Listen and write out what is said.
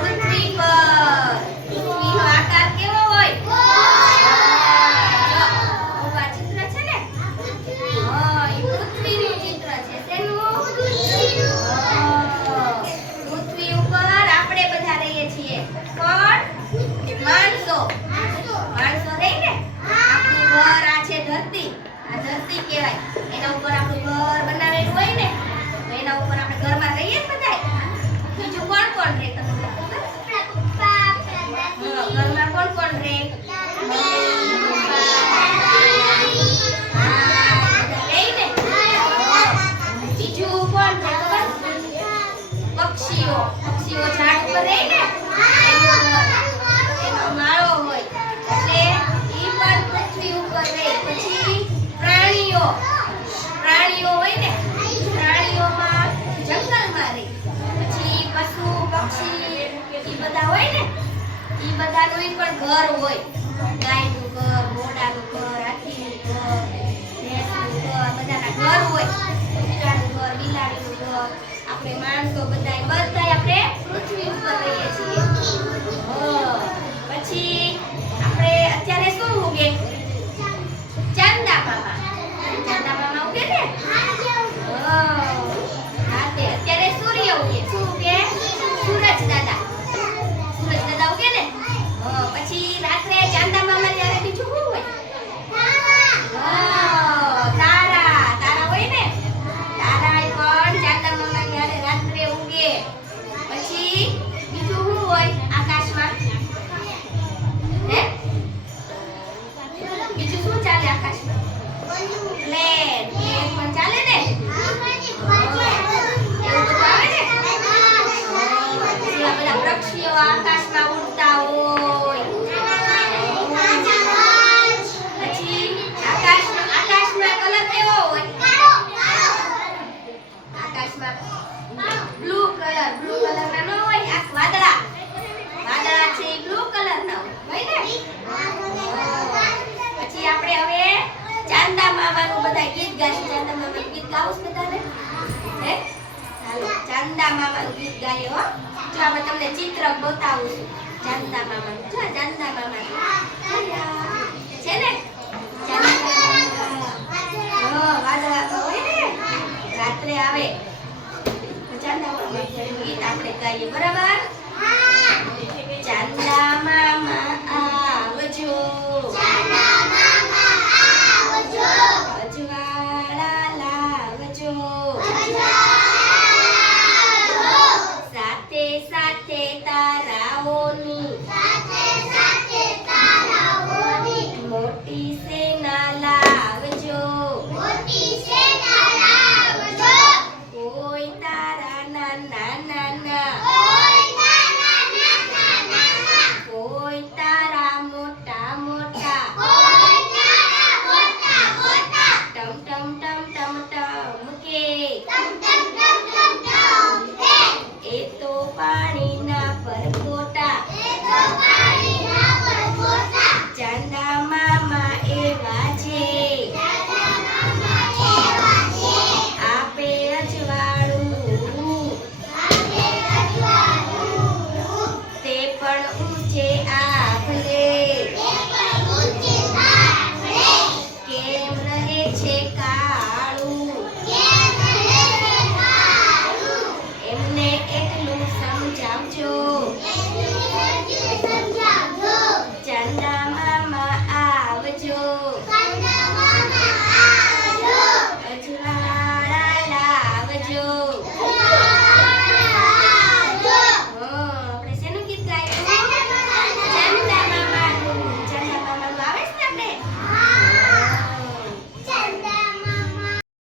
પૃથ્વી પર. પૃથ્વીનો આકાર કેવો હોય? જો, આ ચિત્ર છે ને? હા, એ પૃથ્વીનું ચિત્ર છે. શેનું? પૃથ્વી ઉપર આપણે બધા રહીએ છીએ. કોણ? માણસો. માણસો રહે ને? આપણું ઘર આ છે ધરતી. આ ધરતી કહેવાય. એના ઉપર આપણું ઘર બનાવેલું હોય ને, તો એના ઉપર આપણે ઘરમાં રહીએ ને બધાય. બીજું કોણ કોણ રહે તમને ખબર? ઘરમાં કોણ કોણ રહે? બીજું કોણ રહે ખબર? પક્ષીઓ. પક્ષીઓ ઝાડ ઉપર રહે ને, એનો માળો હોય એટલે ઈ પણ પૃથ્વી ઉપર રહે. પછી પ્રાણીઓ. પ્રાણીઓ હોય ને, પ્રાણીઓમાં જંગલમાં રહે. પછી પશુ પક્ષી ઈ બધા હોય ને, ઈ બધાનું ઈ પણ ઘર હોય. ગાયનું ઘર, ઘોડાનું ઘર, હાથીનું ઘર, ભેંસનું ઘર, બધાના ઘર હોય. કૂતરાનું ઘર, બિલાડીનું ઘર. આપણે માણસો બધાય આપણે પૃથ્વી ઉપર રહીએ છીએ. પછી આપણે અત્યારે શું ઉગે? ચાંદા મામા. ચાંદા મામા ઉગે ને? રાતે અત્યારે સૂર્ય ઉગે. શું ઉગે? સૂરજ દાદા. સૂરજ દાદા ઉગે ને? પછી રાત્રે ચાંદા મામા ત્યારે બીજું શું હોય? તારા. તારા હોય ને? તારા પણ ચાંદા મામા ત્યારે રાત્રે ઉગે. પછી બીજું શું હોય આકાશમાં? હે? બીજું શું ચાલે આકાશમાં? પ્લેન. પ્લેન પણ ચાલે ને? એવું બધું આવે ને? આ બધા પક્ષીઓ આકાશમાં ઉડતા હોય. પછી આકાશમાં કલર કેવો હોય? આકાશમાં બ્લુ કલર. બ્લુ કલરના ન હોય? આ વાદળા. વાદળા છે એ બ્લુ કલરના હોય ને? પછી આપણે હવે ચાંદા મામાનું બધા ગીત ગાશું. ચાંદા મામાનું ગીત ગાવું છે બધાને? હે? ચાલો ચાંદા મામાનું ગીત ગાઈએ હો. જો આપણે તમને ચિત્ર બતાવું છું ચાંદા મામાનું. જો ચાંદા મામા છે ને? વાદળા હોય ને, રાત્રે આવે. ચાંદા મામાનું ગીત આપણે ગાઈએ, બરાબર?